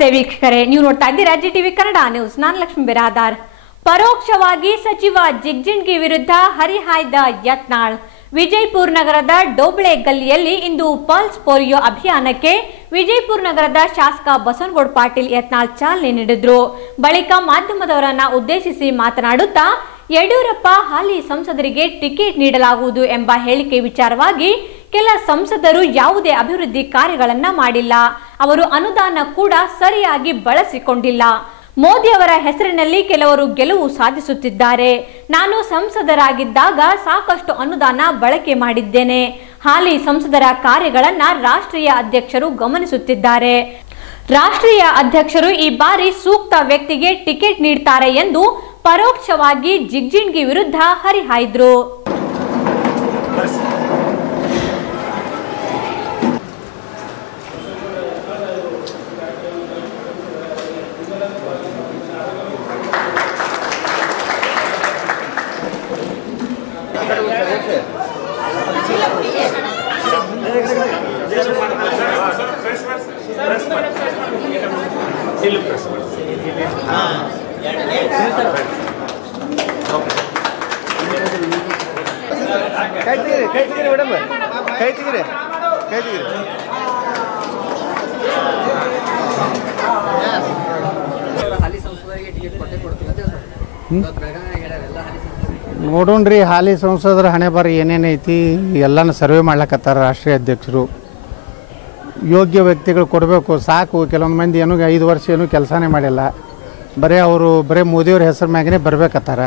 ನಮಸ್ತೆ ವೀಕ್ಷಕರೇ, ನೀವು ನೋಡ್ತಾ ಇದ್ದೀರಾ ಜಿ ಟಿವಿ ಕನ್ನಡ ನ್ಯೂಸ್. ನಾನು ಲಕ್ಷ್ಮೀ ಬಿರಾದಾರ್. ಪರೋಕ್ಷವಾಗಿ ಸಚಿವ ಜಿಗ್ಜಿಣ್ಗಿ ವಿರುದ್ಧ ಹರಿಹಾಯ್ದ ಯತ್ನಾಳ್. ವಿಜಯಪುರ ನಗರದ ಡೋಬಳೆ ಗಲ್ಲಿಯಲ್ಲಿ ಇಂದು ಪಲ್ಸ್ ಪೋಲಿಯೋ ಅಭಿಯಾನಕ್ಕೆ ವಿಜಯಪುರ ನಗರದ ಶಾಸಕ ಬಸವನಗೌಡ ಪಾಟೀಲ್ ಯತ್ನಾಳ್ ಚಾಲನೆ ನೀಡಿದ್ರು. ಬಳಿಕ ಮಾಧ್ಯಮದವರನ್ನ ಉದ್ದೇಶಿಸಿ ಮಾತನಾಡುತ್ತಾ, ಯಡಿಯೂರಪ್ಪ ಹಾಲಿ ಸಂಸದರಿಗೆ ಟಿಕೆಟ್ ನೀಡಲಾಗುವುದು ಎಂಬ ಹೇಳಿಕೆ ವಿಚಾರವಾಗಿ ಕೆಲ ಸಂಸದರು ಯಾವುದೇ ಅಭಿವೃದ್ಧಿ ಕಾರ್ಯಗಳನ್ನ ಮಾಡಿಲ್ಲ. ಅವರು ಅನುದಾನ ಕೂಡ ಸರಿಯಾಗಿ ಬಳಸಿಕೊಂಡಿಲ್ಲ. ಮೋದಿ ಅವರ ಹೆಸರಿನಲ್ಲಿ ಕೆಲವರು ಗೆಲುವು ಸಾಧಿಸುತ್ತಿದ್ದಾರೆ. ನಾನು ಸಂಸದರಾಗಿದ್ದಾಗ ಸಾಕಷ್ಟು ಅನುದಾನ ಬಳಕೆ ಮಾಡಿದ್ದೇನೆ. ಹಾಲಿ ಸಂಸದರ ಕಾರ್ಯಗಳನ್ನ ರಾಷ್ಟ್ರೀಯ ಅಧ್ಯಕ್ಷರು ಗಮನಿಸುತ್ತಿದ್ದಾರೆ. ರಾಷ್ಟ್ರೀಯ ಅಧ್ಯಕ್ಷರು ಈ ಬಾರಿ ಸೂಕ್ತ ವ್ಯಕ್ತಿಗೆ ಟಿಕೆಟ್ ನೀಡ್ತಾರೆ ಎಂದು ಪರೋಕ್ಷವಾಗಿ ಜಿಗ್ಜಿಣ್ಗಿ ವಿರುದ್ಧ ಹರಿಹಾಯ್ದ್ರು. ಕೈ ಕೈ ಮೇಡಮ್ ಕೈ ತೆಗೀರಿ ಕೈ ತೆಗೀರಿ ಹಾಲಿ ಸಂಸದರಿಗೆ ಟಿಕೆಟ್ ಕೊಟ್ಟೆ ಕೊಡ್ತೀವಿ ಅಂತ ಹೇಳ್ತಾರೆ. ಇವತ್ತು ಬೆಳಗಾವಿಯಾಗ ಹೇಳ್ಯಾರ ಎಲ್ಲ ಹಾಲಿ ಸಂಸದರಿಗೆ ನೋಡೋಣ್ರಿ, ಹಾಲಿ ಸಂಸದರ ಹಣೆ ಬರ ಏನೇನೈತಿ ಎಲ್ಲನೂ ಸರ್ವೆ ಮಾಡ್ಲಕತ್ತಾರ ರಾಷ್ಟ್ರೀಯ ಅಧ್ಯಕ್ಷರು. ಯೋಗ್ಯ ವ್ಯಕ್ತಿಗಳು ಕೊಡಬೇಕು, ಸಾಕು, ಕೆಲವೊಂದು ಮಂದಿ ಏನು ಐದು ವರ್ಷ ಏನು ಕೆಲಸನೇ ಮಾಡಿಲ್ಲ. ಬರೀ ಅವರು, ಬರೀ ಮೋದಿಯವ್ರ ಹೆಸರು ಮ್ಯಾಗೇ ಬರಬೇಕತ್ತಾರ.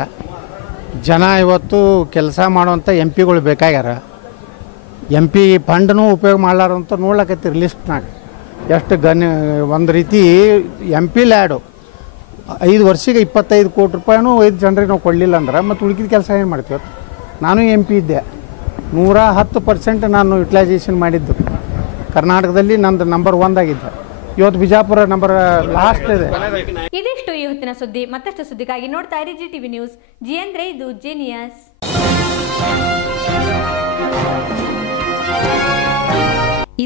ಜನ ಇವತ್ತು ಕೆಲಸ ಮಾಡುವಂಥ ಎಂ ಪಿಗಳು ಬೇಕಾಗ್ಯಾರ. ಎಂ ಪಿ ಫಂಡ್ನೂ ಉಪಯೋಗ ಮಾಡ್ಲಾರ ಅಂತ ನೋಡ್ಲಕತ್ತೀರಿ ಲಿಸ್ಟ್ನಾಗ. ಎಷ್ಟು ಗನ್, ಒಂದು ರೀತಿ ಎಂ ಪಿ ಲ್ಯಾಡು. ಐದು ವರ್ಷಕ್ಕೆ ಇಪ್ಪತ್ತೈದು ಕೋಟಿ ರೂಪಾಯಿನೂ ಐದು ಜನರಿಗೆ ನಾವು ಕೊಡಲಿಲ್ಲ ಅಂದ್ರೆ ಮತ್ತು ಉಳಿಕಿದ ಕೆಲಸ ಏನು ಮಾಡ್ತೀವಿ? ನಾನು ಎಂ ಪಿ ಇದ್ದೆ. ನೂರ ಹತ್ತು ಪರ್ಸೆಂಟ್ ನಾನು ಯುಟಿಲೈಸೇಷನ್ ಮಾಡಿದ್ದು. ಕರ್ನಾಟಕದಲ್ಲಿ ನಂದು ನಂಬರ್ ಒಂದಾಗಿದ್ದೆ ಇವತ್ತು ಬಿಜಾಪುರ ನಂಬರ್ ಲಾಸ್ಟ್ ಇದೆ. ಇದಿಷ್ಟು ಈ ಹೊತ್ತಿನ ಸುದ್ದಿ. ಮತ್ತಷ್ಟು ಸುದ್ದಿಗಾಗಿ ನೋಡ್ತಾ ಇರಿ ಜಿ ಟಿವಿ ನ್ಯೂಸ್ ಜಿ ಅಂದ್ರೆ ಇದು ಜೀನಿಯಸ್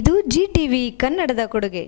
ಇದು ಜಿ ಟಿವಿ ಕನ್ನಡದ ಕೊಡುಗೆ.